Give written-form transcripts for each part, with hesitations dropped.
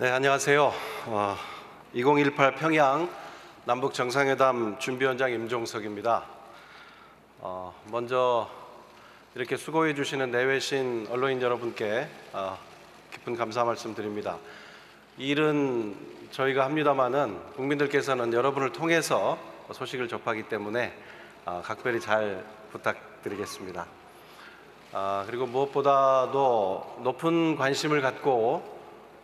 네, 안녕하세요. 2018 평양 남북 정상회담 준비위원장 임종석입니다. 먼저 이렇게 수고해 주시는 내외신 언론인 여러분께 깊은 감사 말씀드립니다. 이 일은 저희가 합니다마는 국민들께서는 여러분을 통해서 소식을 접하기 때문에 각별히 잘 부탁드리겠습니다. 그리고 무엇보다도 높은 관심을 갖고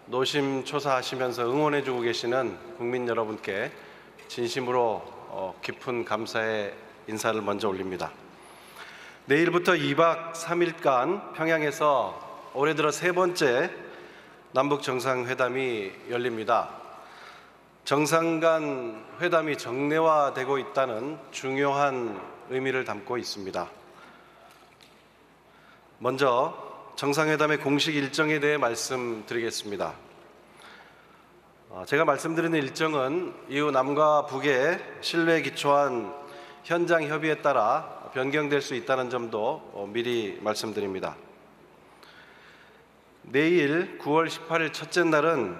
노심초사하시면서 응원해주고 계시는 국민 여러분께 진심으로 깊은 감사의 인사를 먼저 올립니다. 내일부터 2박 3일간 평양에서 올해 들어 세 번째 남북 정상회담이 열립니다. 정상 간 회담이 정례화되고 있다는 중요한 의미를 담고 있습니다. 먼저 정상회담의 공식 일정에 대해 말씀드리겠습니다. 제가 말씀드리는 일정은 이후 남과 북의 신뢰에 기초한 현장 협의에 따라 변경될 수 있다는 점도 미리 말씀드립니다. 내일 9월 18일 첫째 날은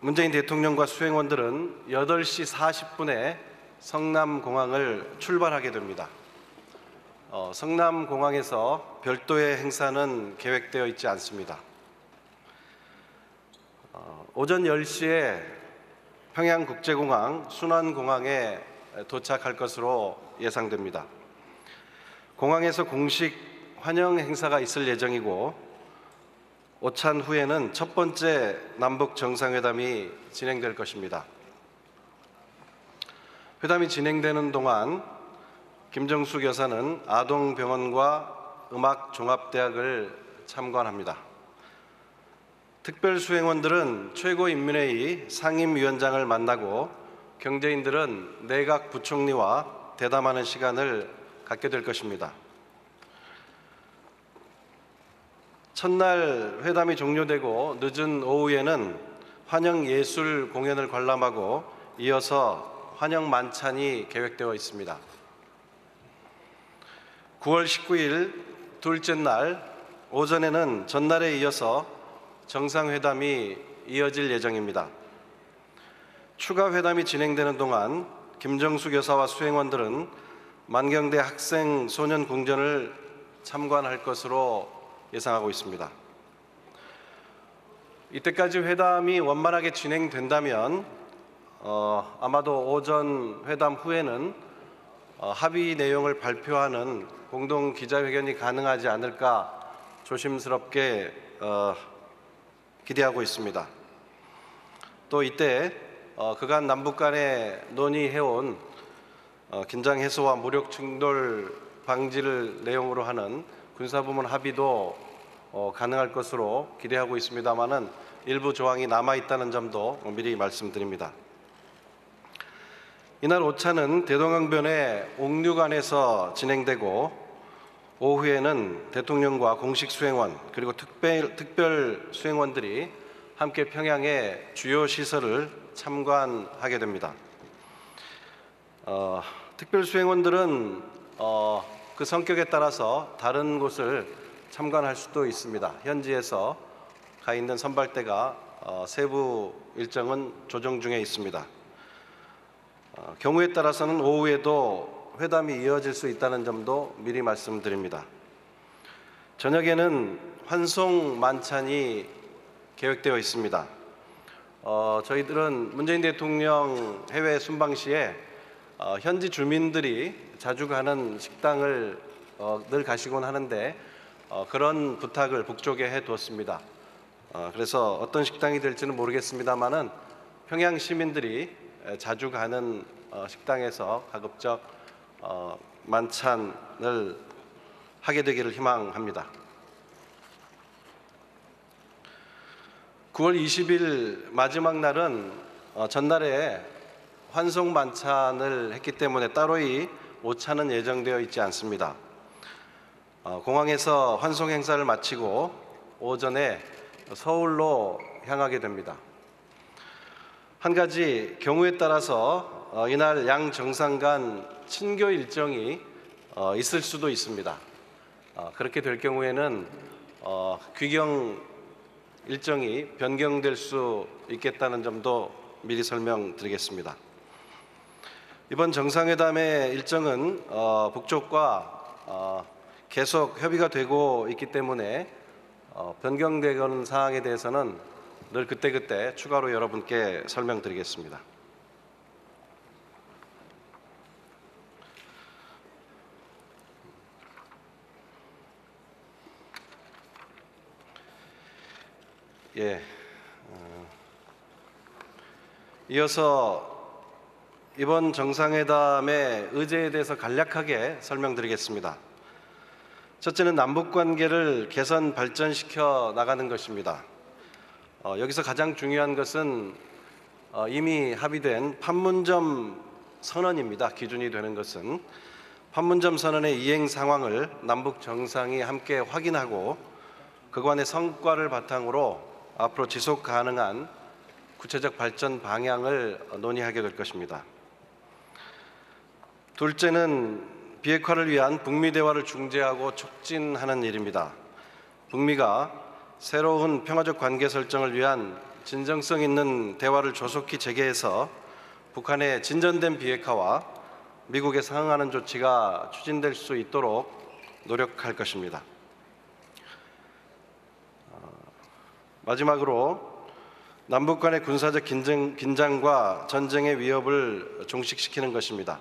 문재인 대통령과 수행원들은 8시 40분에 성남공항을 출발하게 됩니다. 성남공항에서 별도의 행사는 계획되어 있지 않습니다. 오전 10시에 평양국제공항 순환공항에 도착할 것으로 예상됩니다. 공항에서 공식 환영 행사가 있을 예정이고 오찬 후에는 첫 번째 남북 정상회담이 진행될 것입니다. 회담이 진행되는 동안 김정숙 여사는 아동병원과 음악종합대학을 참관합니다. 특별수행원들은 최고인민회의 상임위원장을 만나고 경제인들은 내각 부총리와 대담하는 시간을 갖게 될 것입니다. 첫날 회담이 종료되고 늦은 오후에는 환영예술 공연을 관람하고 이어서 환영 만찬이 계획되어 있습니다. 9월 19일 둘째 날 오전에는 전날에 이어서 정상회담이 이어질 예정입니다. 추가 회담이 진행되는 동안 김정숙 여사와 수행원들은 만경대 학생 소년 궁전을 참관할 것으로 예상하고 있습니다. 이때까지 회담이 원만하게 진행된다면 아마도 오전 회담 후에는 합의 내용을 발표하는 공동 기자회견이 가능하지 않을까 조심스럽게 기대하고 있습니다. 또 이때 그간 남북 간에 논의해온 긴장 해소와 무력 충돌 방지를 내용으로 하는 군사부문 합의도 가능할 것으로 기대하고 있습니다마는 일부 조항이 남아 있다는 점도 미리 말씀드립니다. 이날 오찬은 대동강변의 옥류관에서 진행되고 오후에는 대통령과 공식 수행원 그리고 특별 수행원들이 함께 평양의 주요 시설을 참관하게 됩니다. 특별 수행원들은 그 성격에 따라서 다른 곳을 참관할 수도 있습니다. 현지에서 가 있는 선발대가 세부 일정은 조정 중에 있습니다. 경우에 따라서는 오후에도 회담이 이어질 수 있다는 점도 미리 말씀드립니다. 저녁에는 환송 만찬이 계획되어 있습니다. 저희들은 문재인 대통령 해외 순방 시에 현지 주민들이 자주 가는 식당을 늘 가시곤 하는데 그런 부탁을 북쪽에 해두었습니다. 그래서 어떤 식당이 될지는 모르겠습니다만은 평양 시민들이 자주 가는 식당에서 가급적 만찬을 하게 되기를 희망합니다. 9월 20일 마지막 날은 전날에 환송 만찬을 했기 때문에 따로이 오찬은 예정되어 있지 않습니다. 공항에서 환송 행사를 마치고 오전에 서울로 향하게 됩니다. 한 가지 경우에 따라서 이날 양 정상 간 친교 일정이 있을 수도 있습니다. 그렇게 될 경우에는 귀경 일정이 변경될 수 있겠다는 점도 미리 설명드리겠습니다. 이번 정상회담의 일정은 북쪽과 계속 협의가 되고 있기 때문에 변경되는 사항에 대해서는 늘 그때그때 추가로 여러분께 설명드리겠습니다. 이어서 이번 정상회담의 의제에 대해서 간략하게 설명드리겠습니다. 첫째는 남북관계를 개선 발전시켜 나가는 것입니다. 여기서 가장 중요한 것은 이미 합의된 판문점 선언입니다. 기준이 되는 것은 판문점 선언의 이행 상황을 남북 정상이 함께 확인하고 그간의 성과를 바탕으로 앞으로 지속 가능한 구체적 발전 방향을 논의하게 될 것입니다. 둘째는 비핵화를 위한 북미 대화를 중재하고 촉진하는 일입니다. 북미가 새로운 평화적 관계 설정을 위한 진정성 있는 대화를 조속히 재개해서 북한의 진전된 비핵화와 미국에 상응하는 조치가 추진될 수 있도록 노력할 것입니다. 마지막으로 남북 간의 군사적 긴장과 전쟁의 위협을 종식시키는 것입니다.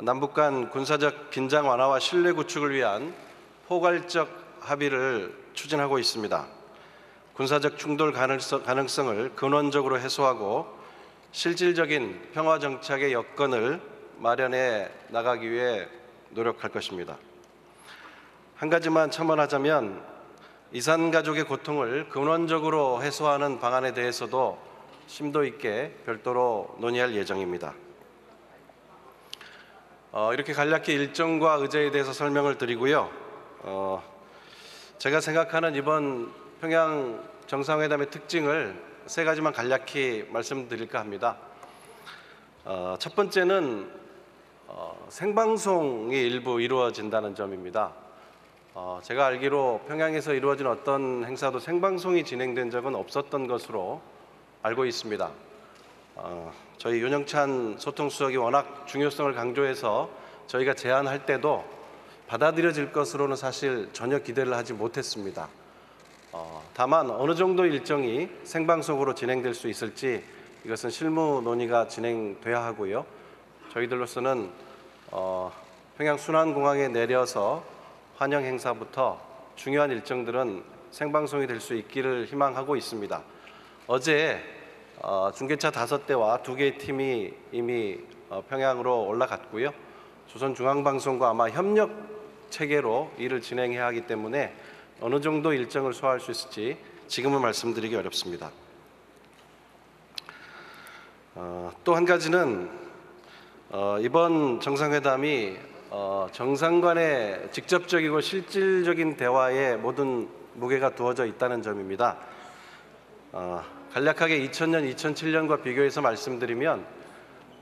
남북 간 군사적 긴장 완화와 신뢰 구축을 위한 포괄적 합의를 추진하고 있습니다. 군사적 충돌 가능성을 근원적으로 해소하고 실질적인 평화 정착의 여건을 마련해 나가기 위해 노력할 것입니다. 한 가지만 첨언하자면 이산 가족의 고통을 근원적으로 해소하는 방안에 대해서도 심도 있게 별도로 논의할 예정입니다. 이렇게 간략히 일정과 의제에 대해서 설명을 드리고요. 제가 생각하는 이번 평양 정상회담의 특징을 세 가지만 간략히 말씀드릴까 합니다. 첫 번째는 생방송이 일부 이루어진다는 점입니다. 제가 알기로 평양에서 이루어진 어떤 행사도 생방송이 진행된 적은 없었던 것으로 알고 있습니다. 저희 윤영찬 소통수석이 워낙 중요성을 강조해서 저희가 제안할 때도 받아들여질 것으로는 사실 전혀 기대를 하지 못했습니다. 다만 어느 정도 일정이 생방송으로 진행될 수 있을지 이것은 실무 논의가 진행돼야 하고요. 저희들로서는 평양 순환공항에 내려서 환영 행사부터 중요한 일정들은 생방송이 될 수 있기를 희망하고 있습니다. 어제 중계차 5대와 2개의 팀이 이미 평양으로 올라갔고요. 조선중앙방송과 아마 협력 체계로 일을 진행해야 하기 때문에 어느 정도 일정을 소화할 수 있을지 지금은 말씀드리기 어렵습니다. 또 한 가지는 이번 정상회담이 정상 간의 직접적이고 실질적인 대화에 모든 무게가 두어져 있다는 점입니다. 간략하게 2000년, 2007년과 비교해서 말씀드리면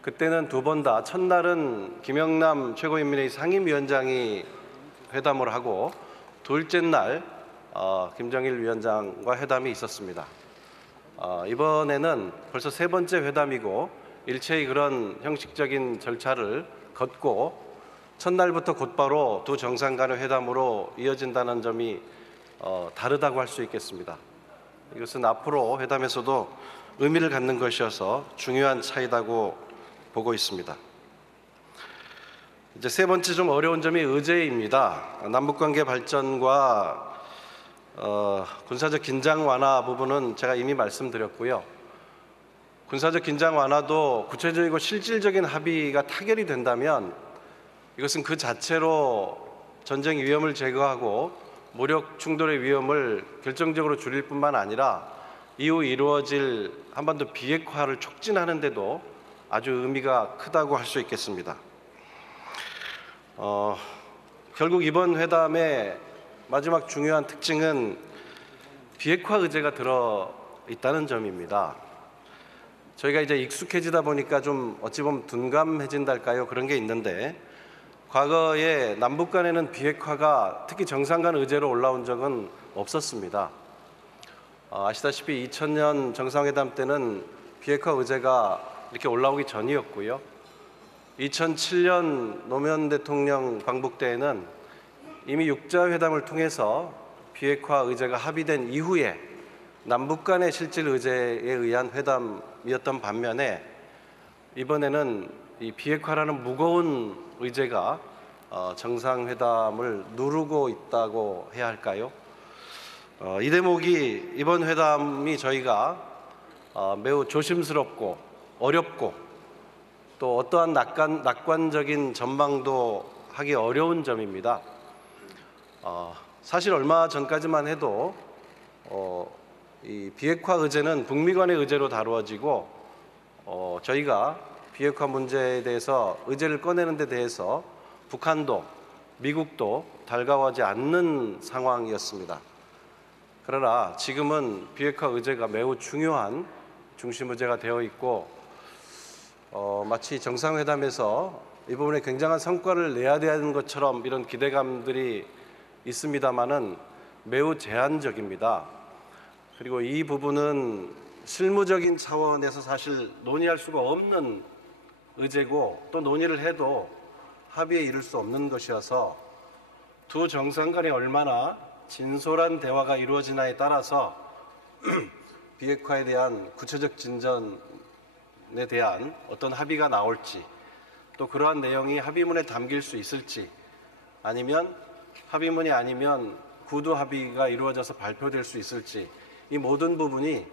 그때는 두 번 다 첫날은 김영남 최고인민회의 상임위원장이 회담을 하고 둘째 날 김정일 위원장과 회담이 있었습니다. 이번에는 벌써 세 번째 회담이고 일체의 그런 형식적인 절차를 걷고 첫날부터 곧바로 두 정상 간의 회담으로 이어진다는 점이 다르다고 할 수 있겠습니다. 이것은 앞으로 회담에서도 의미를 갖는 것이어서 중요한 차이라고 보고 있습니다. 이제 세 번째 좀 어려운 점이 의제입니다. 남북관계 발전과 군사적 긴장 완화 부분은 제가 이미 말씀드렸고요. 군사적 긴장 완화도 구체적이고 실질적인 합의가 타결이 된다면 이것은 그 자체로 전쟁 위험을 제거하고 무력 충돌의 위험을 결정적으로 줄일 뿐만 아니라 이후 이루어질 한반도 비핵화를 촉진하는 데도 아주 의미가 크다고 할 수 있겠습니다. 결국 이번 회담의 마지막 중요한 특징은 비핵화 의제가 들어있다는 점입니다. 저희가 이제 익숙해지다 보니까 좀 어찌 보면 둔감해진달까요? 그런 게 있는데 과거에 남북 간에는 비핵화가 특히 정상 간 의제로 올라온 적은 없었습니다. 아시다시피 2000년 정상회담 때는 비핵화 의제가 이렇게 올라오기 전이었고요. 2007년 노무현 대통령 방북 때에는 이미 육자회담을 통해서 비핵화 의제가 합의된 이후에 남북 간의 실질 의제에 의한 회담이었던 반면에 이번에는 이 비핵화라는 무거운 의제가 정상회담을 누르고 있다고 해야 할까요? 이 대목이 이번 회담이 저희가 매우 조심스럽고 어렵고 또 어떠한 낙관적인 전망도 하기 어려운 점입니다. 사실 얼마 전까지만 해도 이 비핵화 의제는 북미 간의 의제로 다루어지고 저희가 비핵화 문제에 대해서 의제를 꺼내는 데 대해서 북한도 미국도 달가워하지 않는 상황이었습니다. 그러나 지금은 비핵화 의제가 매우 중요한 중심 의제가 되어 있고 마치 정상회담에서 이 부분에 굉장한 성과를 내야 되는 것처럼 이런 기대감들이 있습니다마는 매우 제한적입니다. 그리고 이 부분은 실무적인 차원에서 사실 논의할 수가 없는 의제고 또 논의를 해도 합의에 이를 수 없는 것이어서 두 정상 간에 얼마나 진솔한 대화가 이루어지나에 따라서 비핵화에 대한 구체적 진전에 대한 어떤 합의가 나올지 또 그러한 내용이 합의문에 담길 수 있을지 아니면 합의문이 아니면 구두 합의가 이루어져서 발표될 수 있을지 이 모든 부분이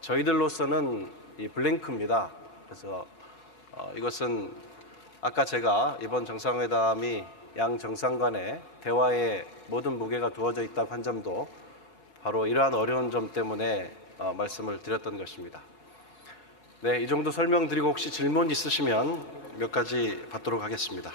저희들로서는 이 블랭크입니다. 그래서 이것은 아까 제가 이번 정상회담이 양 정상 간의 대화에 모든 무게가 두어져 있다고 한 점도 바로 이러한 어려운 점 때문에 말씀을 드렸던 것입니다. 네, 이 정도 설명드리고 혹시 질문 있으시면 몇 가지 받도록 하겠습니다.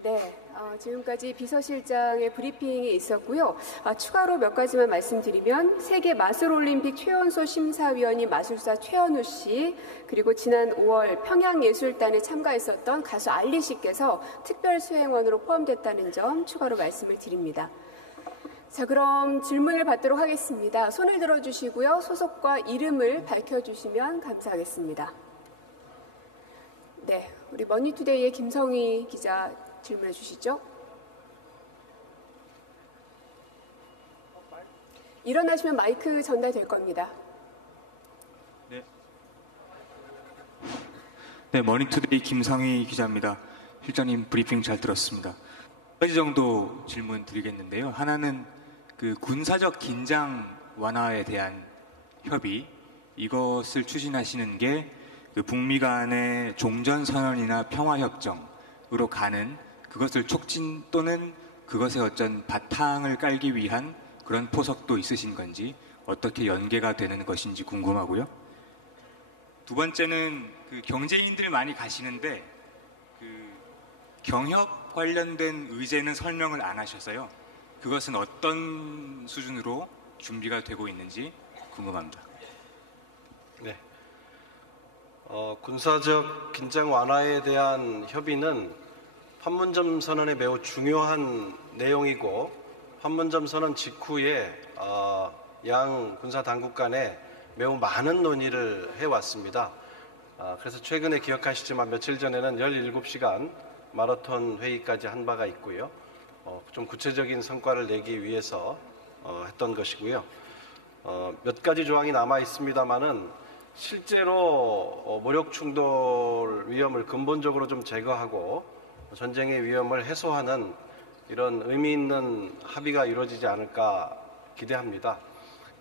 네, 지금까지 비서실장의 브리핑이 있었고요. 추가로 몇 가지만 말씀드리면 세계 마술올림픽 최연소 심사위원인 마술사 최현우 씨 그리고 지난 5월 평양예술단에 참가했었던 가수 알리 씨께서 특별수행원으로 포함됐다는 점 추가로 말씀을 드립니다. 자, 그럼 질문을 받도록 하겠습니다. 손을 들어주시고요. 소속과 이름을 밝혀주시면 감사하겠습니다. 네, 우리 머니투데이의 김성희 기자 질문해 주시죠. 일어나시면 마이크 전달될 겁니다. 네, 머니투데이 김성희 기자입니다. 실장님 브리핑 잘 들었습니다. 두 가지 정도 질문 드리겠는데요. 하나는 그 군사적 긴장 완화에 대한 협의, 이것을 추진하시는 게 그 북미 간의 종전선언이나 평화협정으로 가는 그것을 촉진 또는 그것의 어떤 바탕을 깔기 위한 그런 포석도 있으신 건지 어떻게 연계가 되는 것인지 궁금하고요. 두 번째는 그 경제인들 많이 가시는데 그 경협 관련된 의제는 설명을 안 하셔서요. 그것은 어떤 수준으로 준비가 되고 있는지 궁금합니다. 네. 군사적 긴장 완화에 대한 협의는 판문점 선언의 매우 중요한 내용이고 판문점 선언 직후에 양 군사 당국 간에 매우 많은 논의를 해왔습니다. 그래서 최근에 기억하시지만 며칠 전에는 17시간 마라톤 회의까지 한 바가 있고요. 좀 구체적인 성과를 내기 위해서 했던 것이고요. 몇 가지 조항이 남아 있습니다만은 실제로 무력 충돌 위험을 근본적으로 좀 제거하고 전쟁의 위험을 해소하는 이런 의미 있는 합의가 이루어지지 않을까 기대합니다.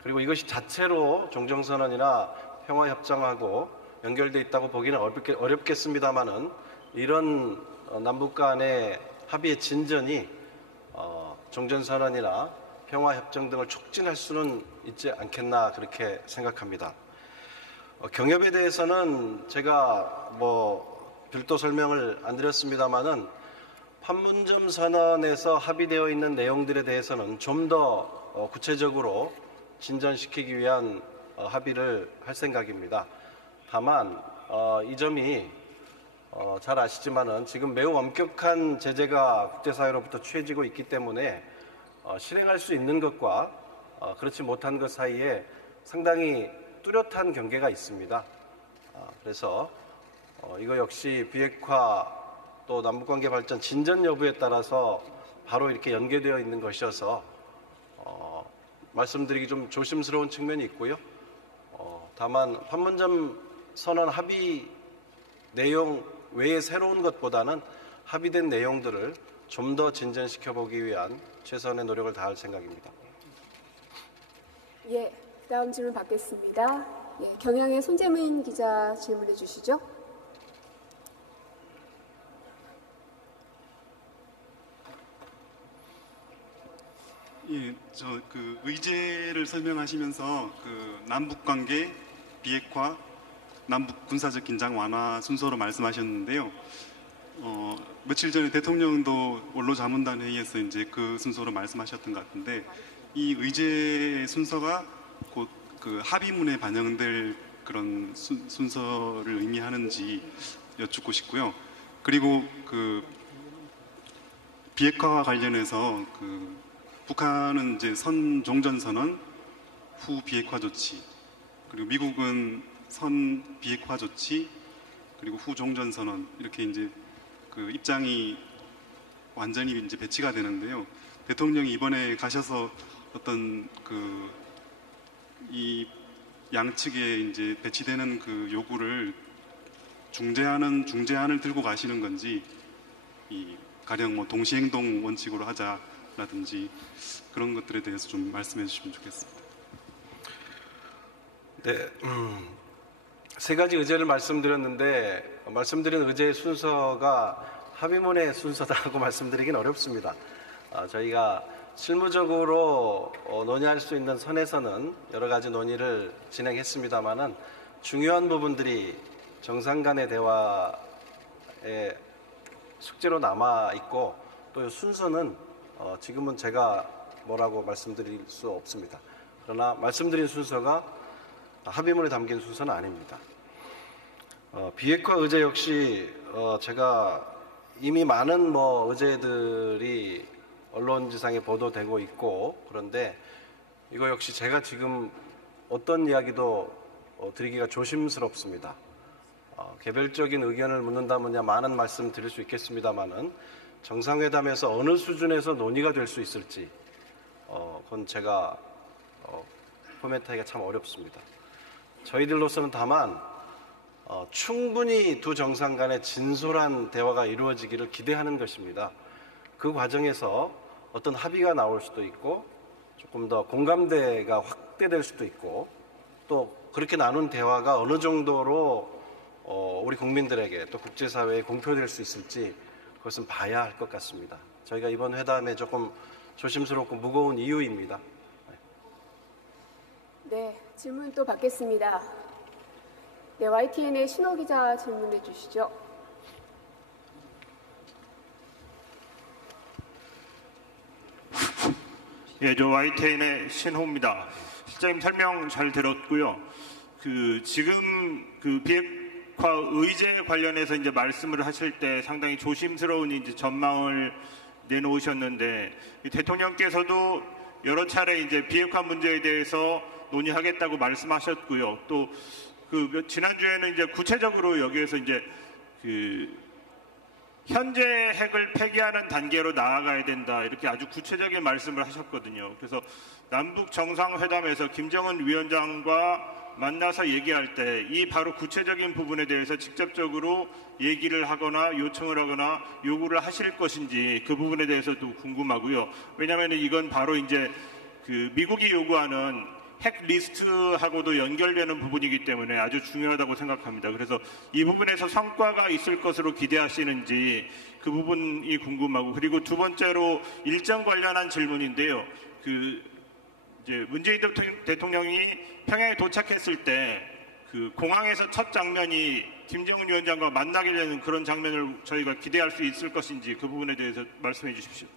그리고 이것이 자체로 종전선언이나 평화협정하고 연결되어 있다고 보기는 어렵겠습니다만은 이런 남북 간의 합의의 진전이 종전선언이나 평화협정 등을 촉진할 수는 있지 않겠나 그렇게 생각합니다. 경협에 대해서는 제가 별도 설명을 안 드렸습니다만은 판문점 선언에서 합의되어 있는 내용들에 대해서는 좀 더 구체적으로 진전시키기 위한 합의를 할 생각입니다. 다만 이 점이 잘 아시지만은 지금 매우 엄격한 제재가 국제사회로부터 취해지고 있기 때문에 실행할 수 있는 것과 그렇지 못한 것 사이에 상당히 뚜렷한 경계가 있습니다. 그래서 이거 역시 비핵화 또 남북관계 발전 진전 여부에 따라서 바로 이렇게 연계되어 있는 것이어서 말씀드리기 좀 조심스러운 측면이 있고요. 다만 판문점 선언 합의 내용 외에 새로운 것보다는 합의된 내용들을 좀 더 진전시켜보기 위한 최선의 노력을 다할 생각입니다. 예, 다음 질문 받겠습니다. 예, 경향의 손재민 기자 질문해 주시죠. 예, 의제를 설명하시면서 남북 관계 비핵화, 남북 군사적 긴장 완화 순서로 말씀하셨는데요. 며칠 전에 대통령도 원로자문단 회의에서 이제 그 순서로 말씀하셨던 것 같은데, 이 의제 순서가 곧 그 합의문에 반영될 그런 순서를 의미하는지 여쭙고 싶고요. 그리고 그 비핵화와 관련해서 북한은 이제 선 종전 선언, 후 비핵화 조치, 그리고 미국은 선 비핵화 조치, 그리고 후 종전 선언, 이렇게 이제 그 입장이 완전히 이제 배치가 되는데요. 대통령이 이번에 가셔서 어떤 이 양측에 이제 배치되는 그 요구를 중재안을 들고 가시는 건지, 가령 뭐 동시행동 원칙으로 하자라든지 그런 것들에 대해서 좀 말씀해 주시면 좋겠습니다. 네, 세 가지 의제를 말씀드렸는데 말씀드린 의제의 순서가 합의문의 순서다라고 말씀드리긴 어렵습니다. 저희가 실무적으로 논의할 수 있는 선에서는 여러 가지 논의를 진행했습니다마는 중요한 부분들이 정상 간의 대화의 숙제로 남아 있고 또 순서는 지금은 제가 뭐라고 말씀드릴 수 없습니다. 그러나 말씀드린 순서가 합의문에 담긴 순서는 아닙니다. 비핵화 의제 역시 제가 이미 많은 의제들이 언론지상에 보도되고 있고, 그런데 이거 역시 제가 지금 어떤 이야기도 드리기가 조심스럽습니다. 개별적인 의견을 묻는다면야 많은 말씀 드릴 수 있겠습니다만은 정상회담에서 어느 수준에서 논의가 될 수 있을지 그건 제가 코멘트하기가 참 어렵습니다. 저희들로서는 다만 충분히 두 정상 간의 진솔한 대화가 이루어지기를 기대하는 것입니다. 그 과정에서 어떤 합의가 나올 수도 있고 조금 더 공감대가 확대될 수도 있고 또 그렇게 나눈 대화가 어느 정도로 우리 국민들에게 또 국제사회에 공표될 수 있을지 그것은 봐야 할 것 같습니다. 저희가 이번 회담에 조금 조심스럽고 무거운 이유입니다. 네, 질문 또 받겠습니다. 네, YTN의 신호 기자 질문해 주시죠. 예, 저 YTN의 신호입니다. 실장님 설명 잘 들었고요. 지금 비핵화 의제 관련해서 이제 말씀을 하실 때 상당히 조심스러운 이제 전망을 내놓으셨는데, 대통령께서도 여러 차례 이제 비핵화 문제에 대해서 논의하겠다고 말씀하셨고요. 또 지난주에는 이제 구체적으로 여기에서 이제 현재 핵을 폐기하는 단계로 나아가야 된다, 이렇게 아주 구체적인 말씀을 하셨거든요. 그래서 남북 정상회담에서 김정은 위원장과 만나서 얘기할 때 이 바로 구체적인 부분에 대해서 직접적으로 얘기를 하거나 요청을 하거나 요구를 하실 것인지 그 부분에 대해서도 궁금하고요. 왜냐하면 이건 바로 이제 미국이 요구하는 핵 리스트하고도 연결되는 부분이기 때문에 아주 중요하다고 생각합니다. 그래서 이 부분에서 성과가 있을 것으로 기대하시는지 그 부분이 궁금하고, 그리고 두 번째로 일정 관련한 질문인데요. 이제 문재인 대통령이 평양에 도착했을 때 공항에서 첫 장면이 김정은 위원장과 만나게 되는 그런 장면을 저희가 기대할 수 있을 것인지 그 부분에 대해서 말씀해 주십시오.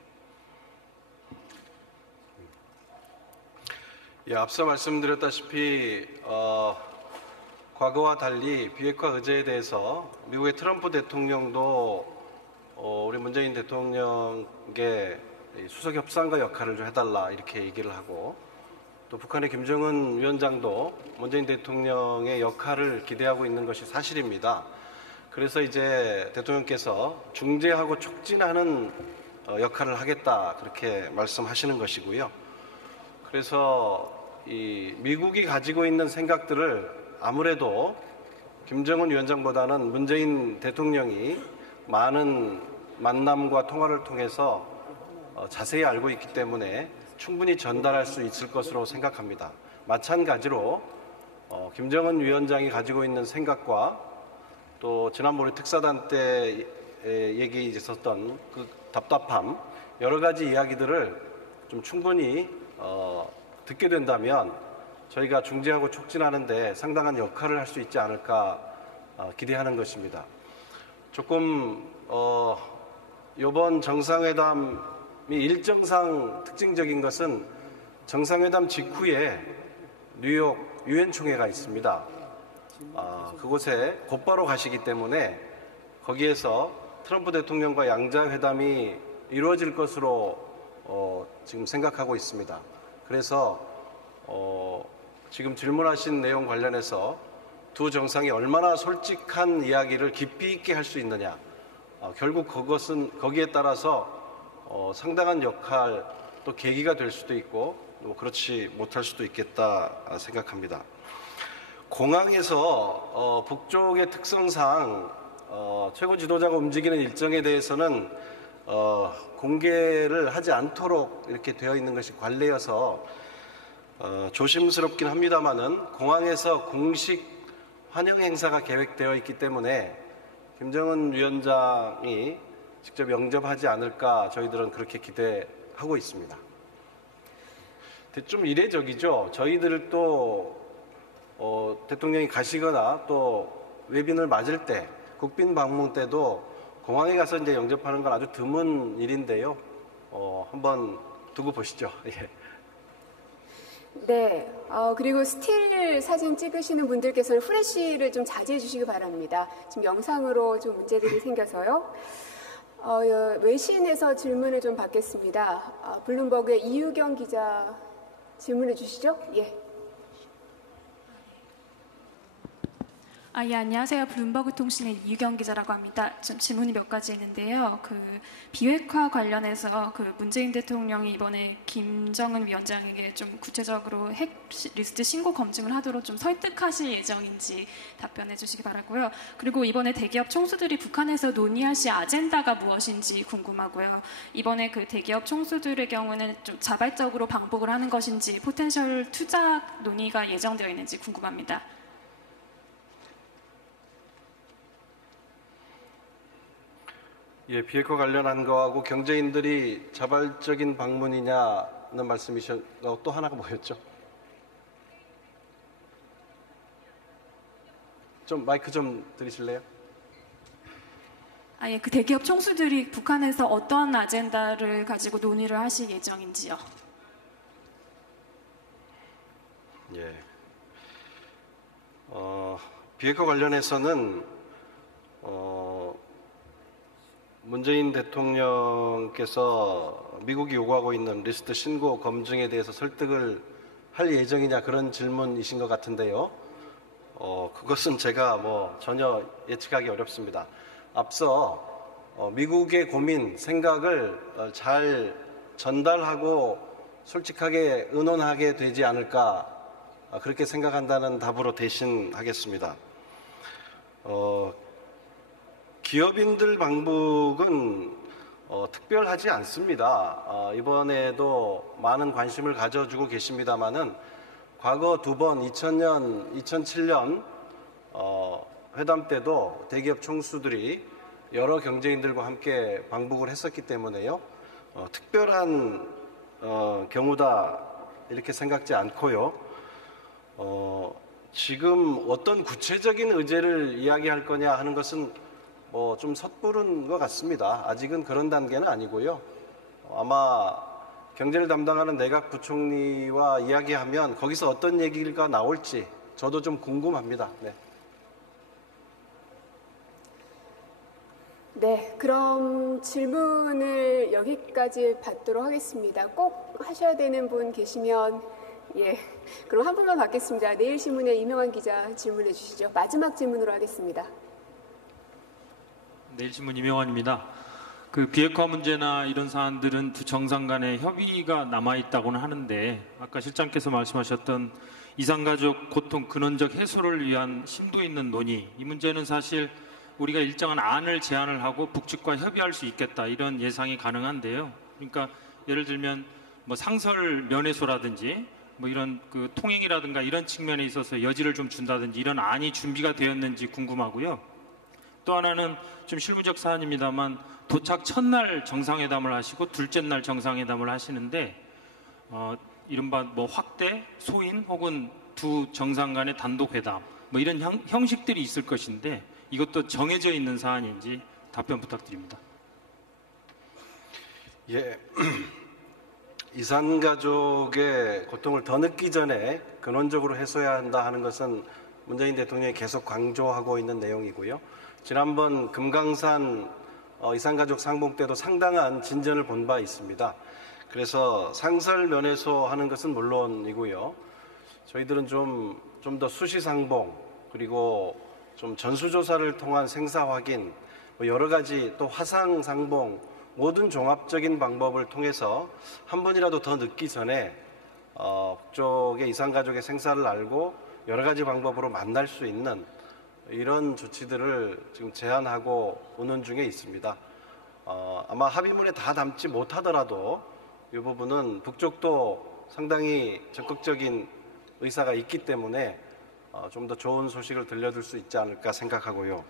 예, 앞서 말씀드렸다시피 과거와 달리 비핵화 의제에 대해서 미국의 트럼프 대통령도 우리 문재인 대통령에게 수석 협상가 역할을 좀 해달라 이렇게 얘기를 하고 또 북한의 김정은 위원장도 문재인 대통령의 역할을 기대하고 있는 것이 사실입니다. 그래서 이제 대통령께서 중재하고 촉진하는 역할을 하겠다 그렇게 말씀하시는 것이고요. 그래서 이 미국이 가지고 있는 생각들을 아무래도 김정은 위원장보다는 문재인 대통령이 많은 만남과 통화를 통해서 자세히 알고 있기 때문에 충분히 전달할 수 있을 것으로 생각합니다. 마찬가지로 김정은 위원장이 가지고 있는 생각과 또 지난번에 특사단 때 얘기 있었던 그 답답함, 여러 가지 이야기들을 좀 충분히 듣게 된다면 저희가 중재하고 촉진하는 데 상당한 역할을 할 수 있지 않을까 기대하는 것입니다. 조금 이번 정상회담이 일정상 특징적인 것은 정상회담 직후에 뉴욕 유엔 총회가 있습니다. 그곳에 곧바로 가시기 때문에 거기에서 트럼프 대통령과 양자회담이 이루어질 것으로 지금 생각하고 있습니다. 그래서 지금 질문하신 내용 관련해서 두 정상이 얼마나 솔직한 이야기를 깊이 있게 할 수 있느냐, 결국 그것은 거기에 따라서 상당한 역할 또 계기가 될 수도 있고 그렇지 못할 수도 있겠다 생각합니다. 공항에서 북쪽의 특성상 최고 지도자가 움직이는 일정에 대해서는 공개를 하지 않도록 이렇게 되어 있는 것이 관례여서 조심스럽긴 합니다만은 공항에서 공식 환영 행사가 계획되어 있기 때문에 김정은 위원장이 직접 영접하지 않을까 저희들은 그렇게 기대하고 있습니다. 좀 이례적이죠. 저희들도 대통령이 가시거나 또 외빈을 맞을 때 국빈 방문 때도 공항에 가서 이제 영접하는 건 아주 드문 일인데요. 한번 두고 보시죠. 예. 네, 그리고 스틸 사진 찍으시는 분들께서는 후레쉬를 좀 자제해 주시기 바랍니다. 지금 영상으로 좀 문제들이 생겨서요. 외신에서 질문을 좀 받겠습니다. 블룸버그의 이유경 기자 질문해 주시죠. 예. 예, 안녕하세요. 블룸버그 통신의 이유경 기자라고 합니다. 좀 질문이 몇 가지 있는데요. 비핵화 관련해서 문재인 대통령이 이번에 김정은 위원장에게 좀 구체적으로 핵 리스트 신고 검증을 하도록 좀 설득하실 예정인지 답변해 주시기 바라고요. 그리고 이번에 대기업 총수들이 북한에서 논의하실 아젠다가 무엇인지 궁금하고요. 이번에 대기업 총수들의 경우는 좀 자발적으로 방북을 하는 것인지 포텐셜 투자 논의가 예정되어 있는지 궁금합니다. 예, 비핵화 관련한 거하고 경제인들이 자발적인 방문이냐는 말씀이셨고 또 하나가 뭐였죠? 좀 마이크 좀 들으실래요? 예, 대기업 총수들이 북한에서 어떤 아젠다를 가지고 논의를 하실 예정인지요? 예. 비핵화 관련해서는 문재인 대통령께서 미국이 요구하고 있는 리스트 신고 검증에 대해서 설득을 할 예정이냐 그런 질문이신 것 같은데요. 그것은 제가 전혀 예측하기 어렵습니다. 앞서 미국의 고민, 생각을 잘 전달하고 솔직하게 의논하게 되지 않을까 그렇게 생각한다는 답으로 대신하겠습니다. 기업인들 방북은 특별하지 않습니다. 이번에도 많은 관심을 가져주고 계십니다만은 과거 두 번 2000년, 2007년 회담 때도 대기업 총수들이 여러 경제인들과 함께 방북을 했었기 때문에요. 특별한 경우다 이렇게 생각지 않고요. 지금 어떤 구체적인 의제를 이야기할 거냐 하는 것은 좀 섣부른 것 같습니다. 아직은 그런 단계는 아니고요. 아마 경제를 담당하는 내각 부총리와 이야기하면 거기서 어떤 얘기가 나올지 저도 좀 궁금합니다. 네. 네, 그럼 질문을 여기까지 받도록 하겠습니다. 꼭 하셔야 되는 분 계시면 예, 그럼 한 분만 받겠습니다. 내일신문의 이명환 기자 질문해 주시죠. 마지막 질문으로 하겠습니다. 내일신문 이명환입니다. 그 비핵화 문제나 이런 사안들은 두 정상 간의 협의가 남아 있다고는 하는데 아까 실장께서 말씀하셨던 이산가족 고통 근원적 해소를 위한 심도 있는 논의, 이 문제는 사실 우리가 일정한 안을 제안을 하고 북측과 협의할 수 있겠다 이런 예상이 가능한데요. 그러니까 예를 들면 뭐 상설 면회소라든지 뭐 이런 그 통행이라든가 이런 측면에 있어서 여지를 좀 준다든지 이런 안이 준비가 되었는지 궁금하고요. 또 하나는 좀 실무적 사안입니다만 도착 첫날 정상회담을 하시고 둘째 날 정상회담을 하시는데 이른바 뭐 확대, 소인 혹은 두 정상 간의 단독 회담 뭐 이런 형식들이 있을 것인데 이것도 정해져 있는 사안인지 답변 부탁드립니다. 예, 이산가족의 고통을 더 늦기 전에 근원적으로 해소해야 한다 하는 것은 문재인 대통령이 계속 강조하고 있는 내용이고요. 지난번 금강산 이산가족 상봉 때도 상당한 진전을 본 바 있습니다. 그래서 상설 면회소 하는 것은 물론이고요. 저희들은 좀 더 수시상봉 그리고 좀 전수조사를 통한 생사 확인 뭐 여러 가지 또 화상상봉 모든 종합적인 방법을 통해서 한 번이라도 더 늦기 전에 북쪽의 이산가족의 생사를 알고 여러 가지 방법으로 만날 수 있는 이런 조치들을 지금 제안하고 오는 중에 있습니다. 아마 합의문에 다 담지 못하더라도 이 부분은 북쪽도 상당히 적극적인 의사가 있기 때문에 좀 더 좋은 소식을 들려줄 수 있지 않을까 생각하고요.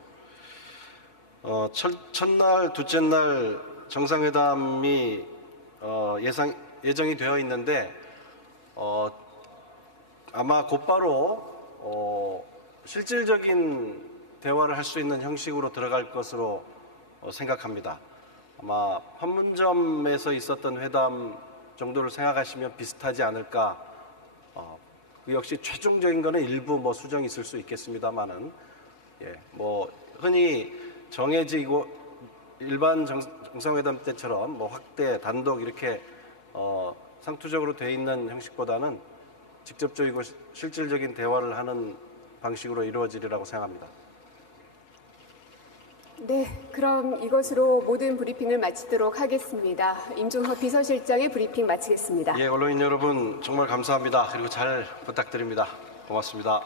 첫날, 둘째 날 정상회담이 예정이 되어 있는데 아마 곧바로 실질적인 대화를 할 수 있는 형식으로 들어갈 것으로 생각합니다. 아마 판문점에서 있었던 회담 정도를 생각하시면 비슷하지 않을까. 그 역시 최종적인 거는 일부 뭐 수정이 있을 수 있겠습니다만은, 예, 뭐 흔히 정해지고 일반 정상회담 때처럼 뭐 확대, 단독 이렇게 상투적으로 돼 있는 형식보다는 직접적이고 실질적인 대화를 하는 방식으로 이루어지리라고 생각합니다. 네, 그럼 이것으로 모든 브리핑을 마치도록 하겠습니다. 임종석 비서실장의 브리핑 마치겠습니다. 예, 언론인 여러분 정말 감사합니다. 그리고 잘 부탁드립니다. 고맙습니다.